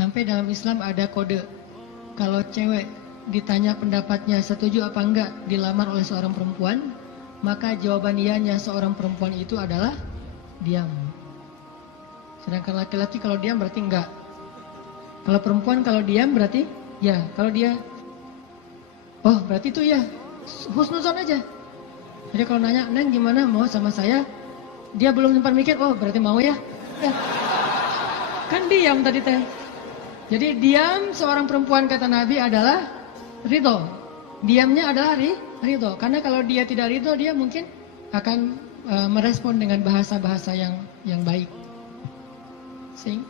Sampai dalam Islam ada kode. Kalau cewek ditanya pendapatnya setuju apa enggak dilamar oleh seorang perempuan, maka jawaban iyanya seorang perempuan itu adalah diam. Sedangkan laki-laki kalau diam berarti enggak. Kalau perempuan kalau diam berarti ya. Kalau dia, oh berarti itu ya, husnuzon aja. Jadi kalau nanya, Neng gimana mau sama saya? Dia belum sempat mikir, oh berarti mau ya. Ya. Kan diam tadi teh. Jadi diam seorang perempuan kata Nabi adalah ridho. Diamnya adalah ridho. Karena kalau dia tidak ridho, dia mungkin akan merespon dengan bahasa-bahasa yang baik.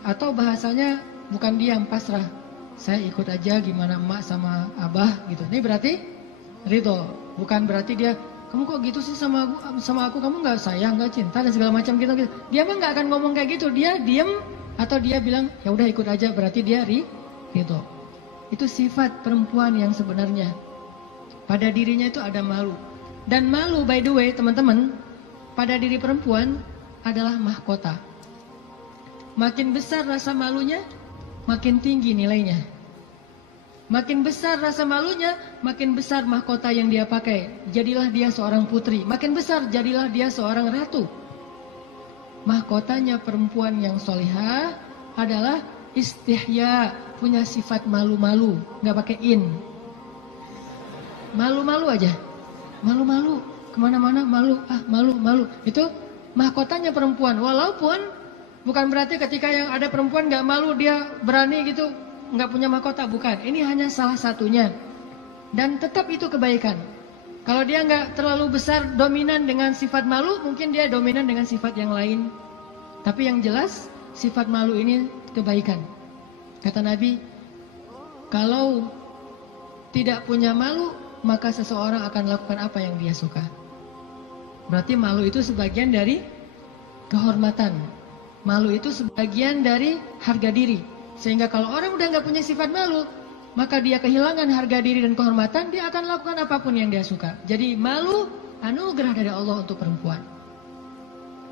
Atau bahasanya bukan diam, pasrah. Saya ikut aja gimana emak sama abah gitu. Ini berarti ridho. Bukan berarti dia, kamu kok gitu sih sama aku, kamu gak sayang, gak cinta dan segala macam gitu. Dia mah gak akan ngomong kayak gitu. Dia diam atau dia bilang ya udah ikut aja, berarti dia ridho. Itu sifat perempuan yang sebenarnya. Pada dirinya itu ada malu. Dan malu by the way teman-teman, pada diri perempuan adalah mahkota. Makin besar rasa malunya, makin tinggi nilainya. Makin besar rasa malunya, makin besar mahkota yang dia pakai. Jadilah dia seorang putri. Makin besar, jadilah dia seorang ratu. Mahkotanya perempuan yang solihah adalah istihya, punya sifat malu-malu, nggak pakai in. Malu-malu aja, malu-malu, kemana-mana malu, malu-malu. Itu mahkotanya perempuan. Walaupun bukan berarti ketika yang ada perempuan nggak malu dia berani gitu, nggak punya mahkota, bukan. Ini hanya salah satunya. Dan tetap itu kebaikan. Kalau dia nggak terlalu besar dominan dengan sifat malu, mungkin dia dominan dengan sifat yang lain. Tapi yang jelas sifat malu ini kebaikan. Kata Nabi, kalau tidak punya malu, maka seseorang akan lakukan apa yang dia suka. Berarti malu itu sebagian dari kehormatan. Malu itu sebagian dari harga diri. Sehingga kalau orang udah nggak punya sifat malu, maka dia kehilangan harga diri dan kehormatan, dia akan lakukan apapun yang dia suka. Jadi malu anugerah dari Allah untuk perempuan.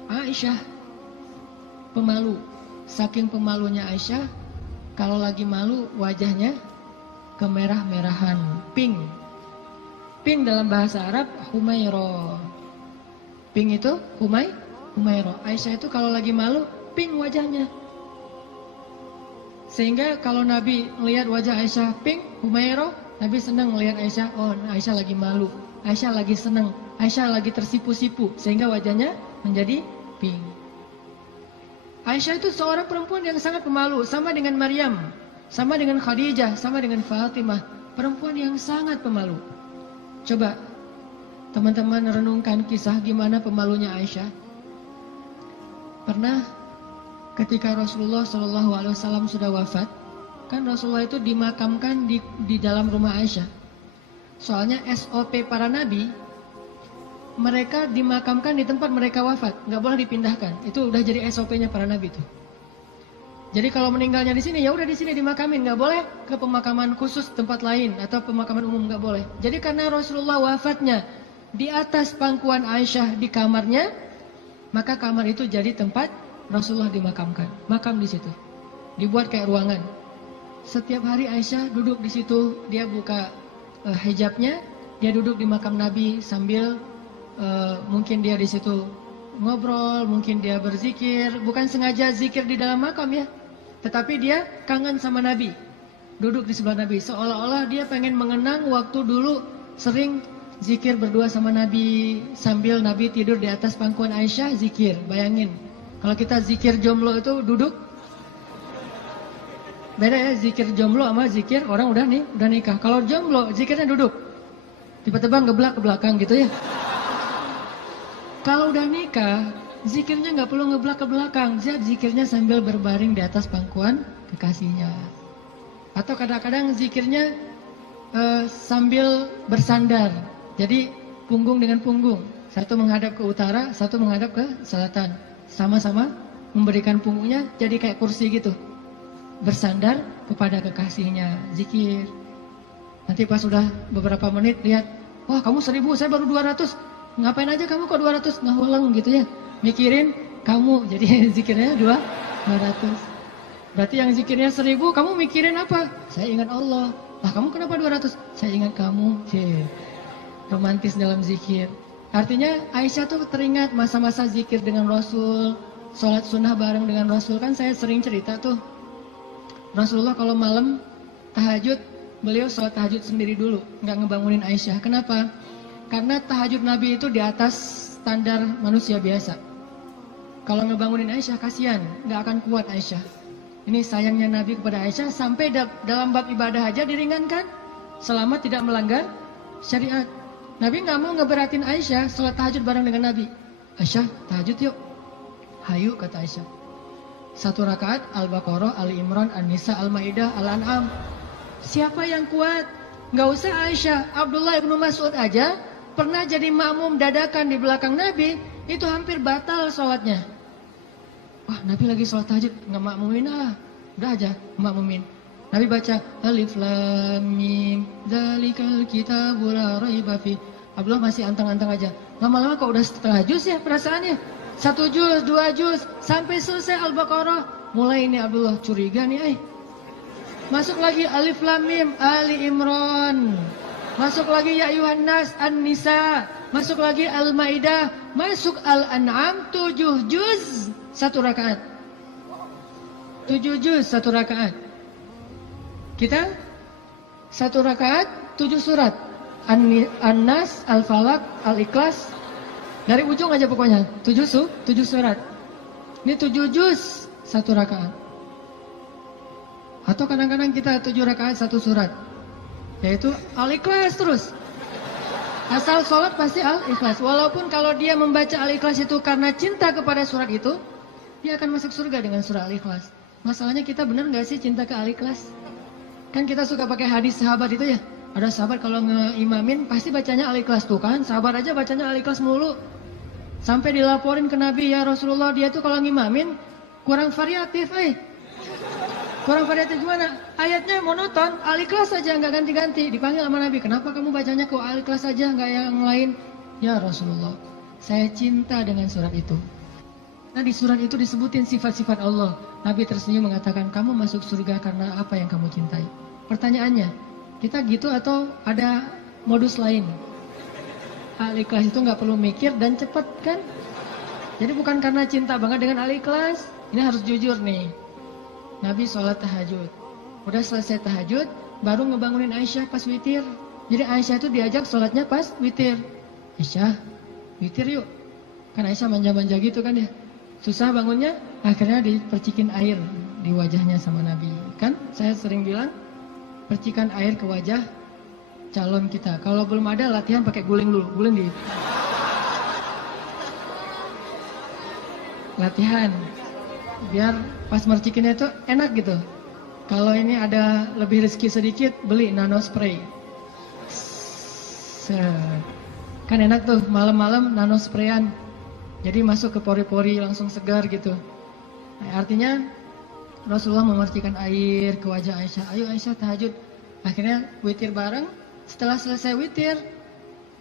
Aisyah pemalu. Saking pemalunya Aisyah, kalau lagi malu wajahnya kemerah-merahan, pink. Pink dalam bahasa Arab humairo. Pink itu humairo. Aisyah itu kalau lagi malu pink wajahnya. Sehingga kalau Nabi melihat wajah Aisyah pink, humairo, Nabi senang melihat Aisyah, oh Aisyah lagi malu, Aisyah lagi senang, Aisyah lagi tersipu-sipu, sehingga wajahnya menjadi pink. Aisyah itu seorang perempuan yang sangat pemalu, sama dengan Maryam, sama dengan Khadijah, sama dengan Fatimah, perempuan yang sangat pemalu. Coba teman-teman renungkan kisah gimana pemalunya Aisyah. Pernah ketika Rasulullah SAW sudah wafat, kan Rasulullah itu dimakamkan di dalam rumah Aisyah. Soalnya SOP para nabi, mereka dimakamkan di tempat mereka wafat, nggak boleh dipindahkan. Itu udah jadi SOP-nya para nabi itu. Jadi kalau meninggalnya di sini, ya udah di sini dimakamin, nggak boleh ke pemakaman khusus tempat lain atau pemakaman umum, nggak boleh. Jadi karena Rasulullah wafatnya di atas pangkuan Aisyah di kamarnya, maka kamar itu jadi tempat Rasulullah dimakamkan, makam di situ, dibuat kayak ruangan. Setiap hari Aisyah duduk di situ, dia buka hijabnya, dia duduk di makam Nabi sambil mungkin dia di situ ngobrol, mungkin dia berzikir, bukan sengaja zikir di dalam makam ya, tetapi dia kangen sama Nabi, duduk di sebelah Nabi, seolah-olah dia pengen mengenang waktu dulu sering zikir berdua sama Nabi sambil Nabi tidur di atas pangkuan Aisyah zikir. Bayangin. Kalau kita zikir jomblo itu duduk, beda ya zikir jomblo sama zikir orang udah nikah. Kalau jomblo zikirnya duduk, tiba-tiba ngeblak ke belakang gitu ya. Kalau udah nikah, zikirnya nggak perlu ngeblak ke belakang, zikirnya sambil berbaring di atas pangkuan kekasihnya. Atau kadang-kadang zikirnya sambil bersandar, jadi punggung dengan punggung, satu menghadap ke utara, satu menghadap ke selatan. Sama-sama memberikan punggungnya jadi kayak kursi gitu, bersandar kepada kekasihnya, zikir. Nanti pas sudah beberapa menit lihat, wah kamu 1000, saya baru 200, ngapain aja kamu kok 200, ngahuleng gitu ya, mikirin kamu, jadi zikirnya 200. Berarti yang zikirnya 1000, kamu mikirin apa? Saya ingat Allah. Lah kamu kenapa 200? Saya ingat kamu. Romantis dalam zikir. Artinya Aisyah tuh teringat masa-masa zikir dengan Rasul, sholat sunnah bareng dengan Rasul. Kan saya sering cerita tuh, Rasulullah kalau malam tahajud, beliau sholat tahajud sendiri dulu, nggak ngebangunin Aisyah. Kenapa? Karena tahajud Nabi itu di atas standar manusia biasa. Kalau ngebangunin Aisyah kasihan, nggak akan kuat Aisyah. Ini sayangnya Nabi kepada Aisyah, sampai dalam bab ibadah aja diringankan selama tidak melanggar syariat. Nabi nggak mau ngeberatin Aisyah sholat tahajud bareng dengan Nabi. Aisyah, tahajud yuk. Hayu, kata Aisyah. 1 rakaat Al-Baqarah, Ali Imran, An-Nisa, Al-Maidah, Al-An'am. Siapa yang kuat? Nggak usah Aisyah, Abdullah ibnu Mas'ud aja pernah jadi makmum dadakan di belakang Nabi, itu hampir batal sholatnya. Wah, Nabi lagi sholat tahajud, nggak makmumin udah aja makmumin. Nabi baca Alif Lam Mim Dzalikal Kitabul La Raiba Fi. Abdullah masih antang-antang aja. Lama-lama kok udah setengah juz ya perasaannya. 1 juz, 2 juz, sampai selesai Al-Baqarah. Mulai ini Abdullah curiga nih, Masuk lagi Alif Lam Mim Ali Imran. Masuk lagi Ya Ayuhan Nas An-Nisa. Masuk lagi Al-Maidah. Masuk Al-An'am 7 juz 1 rakaat. 7 juz 1 rakaat. Kita 1 rakaat 7 surat. An-Nas, Al-Falaq, Al-Ikhlas. Dari ujung aja pokoknya 7 surat. Ini 7 juz 1 rakaat. Atau kadang-kadang kita 7 rakaat 1 surat. Yaitu Al-Ikhlas terus. Asal sholat pasti Al-Ikhlas. Walaupun kalau dia membaca Al-Ikhlas itu karena cinta kepada surat itu, dia akan masuk surga dengan surah Al-Ikhlas. Masalahnya kita benar gak sih cinta ke Al-Ikhlas? Kan kita suka pakai hadis sahabat itu ya. Ada sahabat kalau ngeimamin pasti bacanya Al-Ikhlas tuh kan. Sahabat aja bacanya Al-Ikhlas mulu. Sampai dilaporin ke Nabi, ya Rasulullah dia tuh kalau ngimamin kurang variatif. Kurang variatif gimana? Ayatnya monoton, Al-Ikhlas saja nggak ganti-ganti. Dipanggil sama Nabi, kenapa kamu bacanya kok Al-Ikhlas saja nggak yang lain? Ya Rasulullah, saya cinta dengan surat itu. Nah di surat itu disebutin sifat-sifat Allah. Nabi tersenyum mengatakan, kamu masuk surga karena apa yang kamu cintai. Pertanyaannya, kita gitu atau ada modus lain? Al-Ikhlas itu nggak perlu mikir dan cepat kan? Jadi bukan karena cinta banget dengan Al-Ikhlas. Ini harus jujur nih. Nabi sholat tahajud. Udah selesai tahajud, baru ngebangunin Aisyah pas witir. Jadi Aisyah itu diajak sholatnya pas witir. Aisyah, witir yuk. Kan Aisyah manja-manja gitu kan ya. Susah bangunnya, akhirnya dipercikin air di wajahnya sama Nabi. Kan saya sering bilang, percikan air ke wajah calon kita. Kalau belum ada latihan pakai guling dulu, guling di latihan. Biar pas mercikinnya itu enak gitu. Kalau ini ada lebih rezeki sedikit, beli nano spray. Kan enak tuh malam-malam nano sprayan. Jadi masuk ke pori-pori langsung segar gitu. Nah, artinya Rasulullah memercikan air ke wajah Aisyah. Ayo Aisyah tahajud. Akhirnya witir bareng. Setelah selesai witir,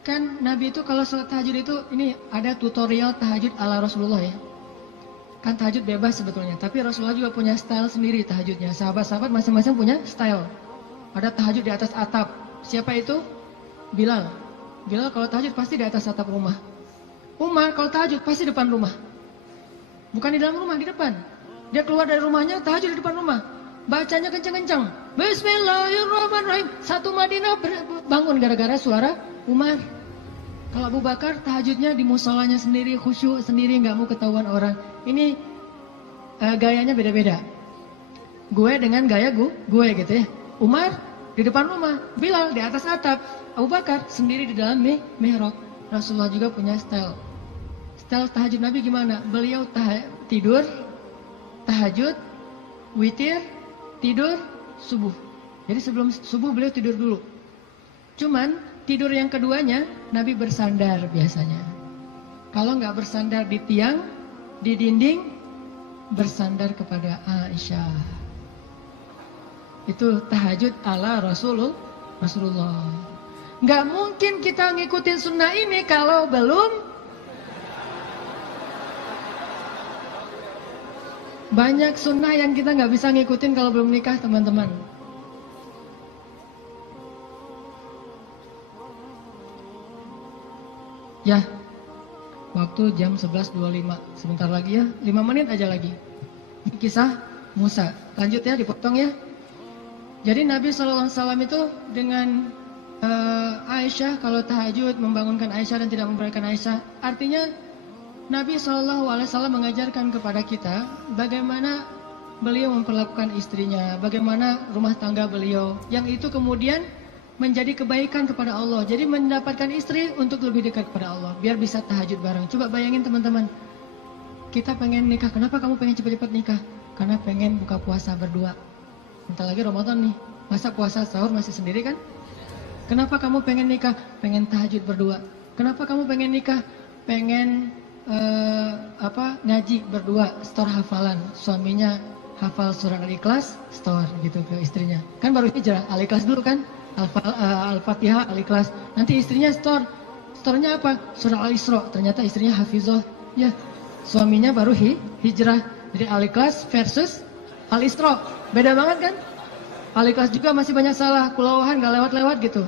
kan Nabi itu kalau sholat tahajud itu ini ada tutorial tahajud ala Rasulullah ya. Kan tahajud bebas sebetulnya, tapi Rasulullah juga punya style sendiri tahajudnya. Sahabat-sahabat masing-masing punya style. Ada tahajud di atas atap. Siapa itu? Bilal. Bilal kalau tahajud pasti di atas atap rumah. Umar kalau tahajud pasti depan rumah. Bukan di dalam rumah, di depan. Dia keluar dari rumahnya, tahajud di depan rumah. Bacanya kenceng-kenceng. Bismillahirrahmanirrahim. Satu Madinah bangun gara-gara suara Umar. Kalau Abu Bakar tahajudnya di musolanya sendiri, khusyuk sendiri, nggak mau ketahuan orang. Ini gayanya beda-beda. Gue dengan gaya gue gitu ya. Umar di depan rumah, Bilal di atas atap, Abu Bakar sendiri di dalam mihrab. Rasulullah juga punya style. Style tahajud Nabi gimana? Beliau tidur, tahajud, witir, tidur, subuh. Jadi sebelum subuh beliau tidur dulu. Cuman tidur yang keduanya Nabi bersandar biasanya. Kalau nggak bersandar di tiang, di dinding, bersandar kepada Aisyah. Itu tahajud ala Rasulullah. Nggak mungkin kita ngikutin sunnah ini kalau belum Banyak sunnah yang kita nggak bisa ngikutin kalau belum nikah, teman-teman. Ya, waktu jam 11.25. Sebentar lagi ya, 5 menit aja lagi. Kisah Musa. Lanjut ya, dipotong ya. Jadi Nabi SAW itu dengan Aisyah, kalau tahajud membangunkan Aisyah dan tidak membangunkan Aisyah, artinya Nabi SAW mengajarkan kepada kita bagaimana beliau memperlakukan istrinya, bagaimana rumah tangga beliau, yang itu kemudian menjadi kebaikan kepada Allah. Jadi mendapatkan istri untuk lebih dekat kepada Allah, biar bisa tahajud bareng. Coba bayangin teman-teman, kita pengen nikah, kenapa kamu pengen cepat-cepat nikah? Karena pengen buka puasa berdua. Bentar lagi Ramadan nih, masa puasa sahur masih sendiri kan? Kenapa kamu pengen nikah? Pengen tahajud berdua. Kenapa kamu pengen nikah? Pengen ngaji berdua, store hafalan. Suaminya hafal surat Al-Ikhlas, store gitu ke istrinya. Kan baru hijrah, Al-Ikhlas dulu kan? Al-Fatihah, Al-Ikhlas. Nanti istrinya store. Store-nya apa? Surah Al-Isra. Ternyata istrinya hafizah. Ya, suaminya baru hijrah. Jadi Al-Ikhlas versus Al-Isra. Beda banget kan? Al-Ikhlas juga masih banyak salah, kulawahan gak lewat-lewat gitu.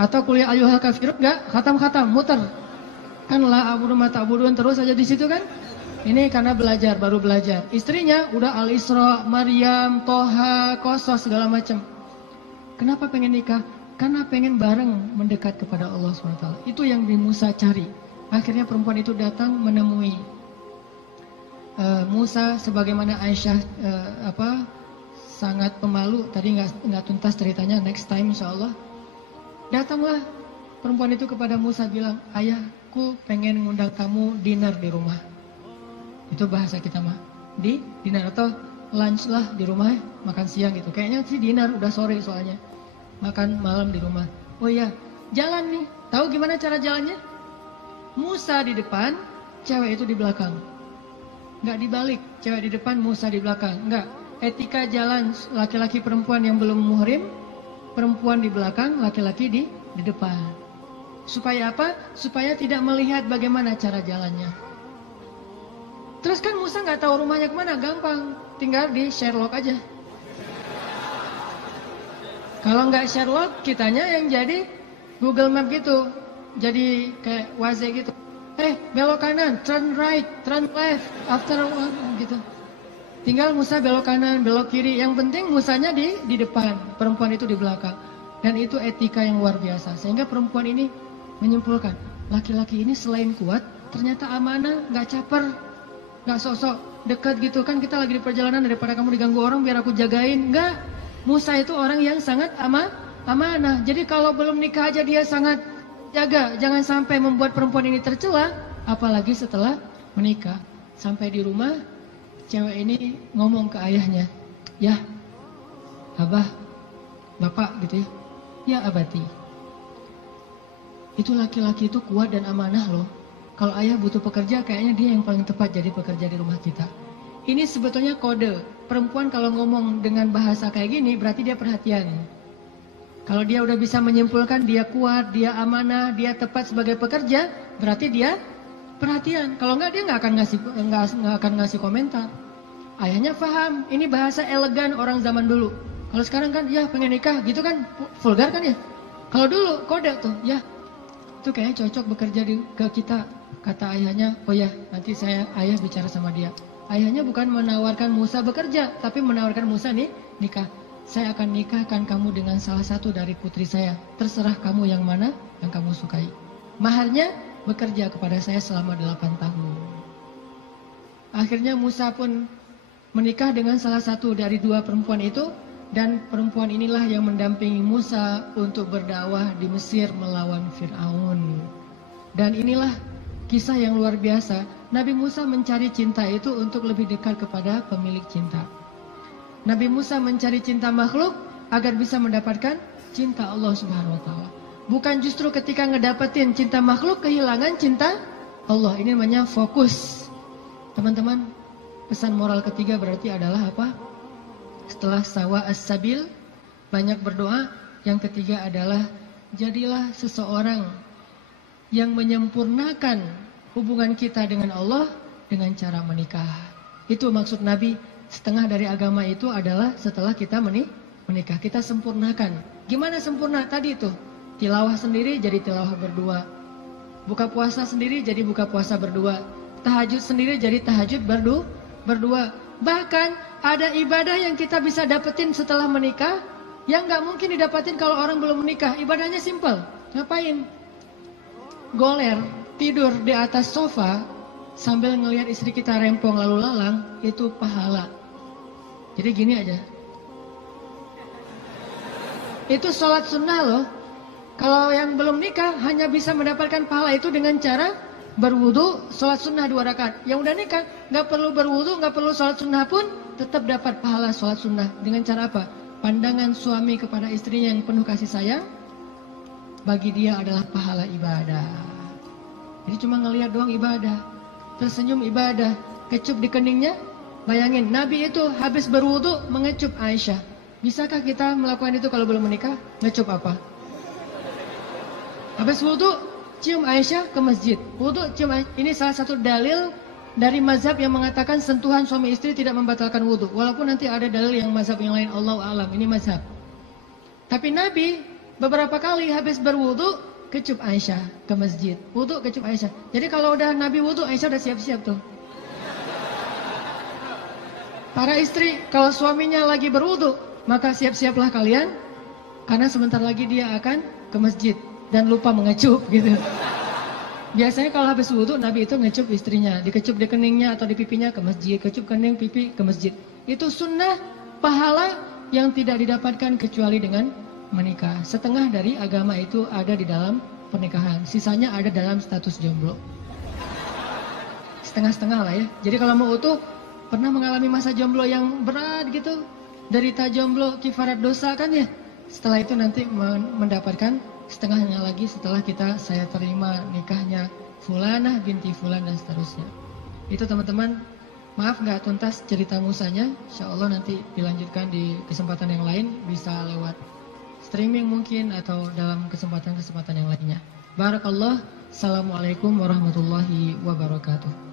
Atau kuliah ayyuhal kafirun gak khatam-khatam, muter. Kan la abudu ma ta'budun terus aja di situ kan? Ini karena belajar, baru belajar. Istrinya udah Al-Isra, Maryam, Toha, Qasas segala macam. Kenapa pengen nikah? Karena pengen bareng mendekat kepada Allah SWT. Itu yang Musa cari. Akhirnya perempuan itu datang menemui Musa, sebagaimana Aisyah sangat pemalu. Tadi nggak tuntas ceritanya, next time insya Allah. Datanglah perempuan itu kepada Musa bilang, ayahku pengen ngundang kamu dinner di rumah. Itu bahasa kita mah, dinner atau lunch lah di rumah, makan siang gitu. Kayaknya sih dinner, udah sore soalnya. Makan malam di rumah. Oh iya, jalan nih. Tahu gimana cara jalannya? Musa di depan, cewek itu di belakang. Nggak dibalik, cewek di depan, Musa di belakang. Nggak. Etika jalan laki-laki perempuan yang belum muhrim, perempuan di belakang, laki-laki di depan. Supaya apa? Supaya tidak melihat bagaimana cara jalannya. Terus kan Musa nggak tahu rumahnya kemana, gampang. Tinggal di Sherlock aja. Kalau nggak Sherlock, kitanya yang jadi Google Map gitu. Jadi kayak Waze gitu. Belok kanan, turn right, turn left, after one, gitu. Tinggal Musa belok kanan, belok kiri. Yang penting Musanya di depan, perempuan itu di belakang. Dan itu etika yang luar biasa. Sehingga perempuan ini menyimpulkan, laki-laki ini selain kuat, ternyata amanah, nggak caper, nggak sok-sok dekat gitu. Kan kita lagi di perjalanan, daripada kamu diganggu orang biar aku jagain. Nggak, Musa itu orang yang sangat amanah. Jadi kalau belum nikah aja dia sangat jaga, jangan sampai membuat perempuan ini tercela, apalagi setelah menikah. Sampai di rumah, cewek ini ngomong ke ayahnya, ya, abah, bapak gitu ya, ya abati. Itu laki-laki itu kuat dan amanah loh. Kalau ayah butuh pekerja, kayaknya dia yang paling tepat jadi pekerja di rumah kita. Ini sebetulnya kode. Perempuan kalau ngomong dengan bahasa kayak gini, berarti dia perhatian. Kalau dia udah bisa menyimpulkan dia kuat, dia amanah, dia tepat sebagai pekerja, berarti dia perhatian. Kalau enggak dia nggak akan ngasih komentar. Ayahnya paham, ini bahasa elegan orang zaman dulu. Kalau sekarang kan, ya pengen nikah gitu kan, vulgar kan ya. Kalau dulu kode tuh, ya itu kayaknya cocok bekerja ke kita. Kata ayahnya, oh ya nanti ayah bicara sama dia. Ayahnya bukan menawarkan Musa bekerja, tapi menawarkan Musa nih nikah. Saya akan nikahkan kamu dengan salah satu dari putri saya. Terserah kamu yang mana yang kamu sukai. Maharnya bekerja kepada saya selama 8 tahun. Akhirnya Musa pun menikah dengan salah satu dari 2 perempuan itu. Dan perempuan inilah yang mendampingi Musa untuk berdakwah di Mesir melawan Fir'aun. Dan inilah kisah yang luar biasa. Nabi Musa mencari cinta itu untuk lebih dekat kepada pemilik cinta. Nabi Musa mencari cinta makhluk agar bisa mendapatkan cinta Allah Subhanahu wa taala. Bukan justru ketika ngedapetin cinta makhluk kehilangan cinta Allah. Ini namanya fokus. Teman-teman, pesan moral ketiga berarti adalah apa? Setelah sawa as-sabil, banyak berdoa. Yang ketiga adalah jadilah seseorang yang menyempurnakan hubungan kita dengan Allah dengan cara menikah. Itu maksud Nabi, setengah dari agama itu adalah setelah kita menikah. Kita sempurnakan. Gimana sempurna? Tadi itu, tilawah sendiri jadi tilawah berdua. Buka puasa sendiri jadi buka puasa berdua. Tahajud sendiri jadi tahajud berdua. Bahkan ada ibadah yang kita bisa dapetin setelah menikah yang gak mungkin didapetin kalau orang belum menikah. Ibadahnya simple. Ngapain? Goler, tidur di atas sofa sambil ngelihat istri kita rempong lalu lalang, itu pahala. Jadi gini aja. Itu sholat sunnah loh. Kalau yang belum nikah hanya bisa mendapatkan pahala itu dengan cara berwudu, sholat sunnah 2 rakaat. Yang udah nikah nggak perlu berwudu, nggak perlu sholat sunnah pun tetap dapat pahala sholat sunnah. Dengan cara apa? Pandangan suami kepada istrinya yang penuh kasih sayang, bagi dia adalah pahala ibadah. Jadi cuma ngelihat doang ibadah, tersenyum ibadah, kecup di keningnya. Bayangin, Nabi itu habis berwudu mengecup Aisyah. Bisakah kita melakukan itu kalau belum menikah? Ngecup apa? Habis wudu, cium Aisyah ke masjid. Wudu, cium Aisyah. Ini salah satu dalil dari mazhab yang mengatakan sentuhan suami istri tidak membatalkan wudu. Walaupun nanti ada dalil yang mazhab yang lain, Allahu a'lam. Ini mazhab. Tapi Nabi beberapa kali habis berwudu, kecup Aisyah ke masjid. Wudu, kecup Aisyah. Jadi kalau udah Nabi wudu, Aisyah udah siap-siap tuh. Para istri, kalau suaminya lagi berwudu, maka siap-siaplah kalian, karena sebentar lagi dia akan ke masjid dan lupa mengecup gitu. Biasanya kalau habis wudu Nabi itu ngecup istrinya, dikecup di keningnya atau di pipinya ke masjid, kecup kening pipi ke masjid. Itu sunnah pahala yang tidak didapatkan kecuali dengan menikah. Setengah dari agama itu ada di dalam pernikahan, sisanya ada dalam status jomblo. Setengah-setengah lah ya. Jadi kalau mau utuh, pernah mengalami masa jomblo yang berat gitu, derita jomblo kifarat dosa kan ya. Setelah itu nanti mendapatkan setengahnya lagi setelah saya terima nikahnya Fulanah binti Fulan dan seterusnya. Itu teman-teman, maaf nggak tuntas cerita musanya. Insya Allah nanti dilanjutkan di kesempatan yang lain, bisa lewat streaming mungkin atau dalam kesempatan-kesempatan yang lainnya. Barakallah. Assalamualaikum warahmatullahi wabarakatuh.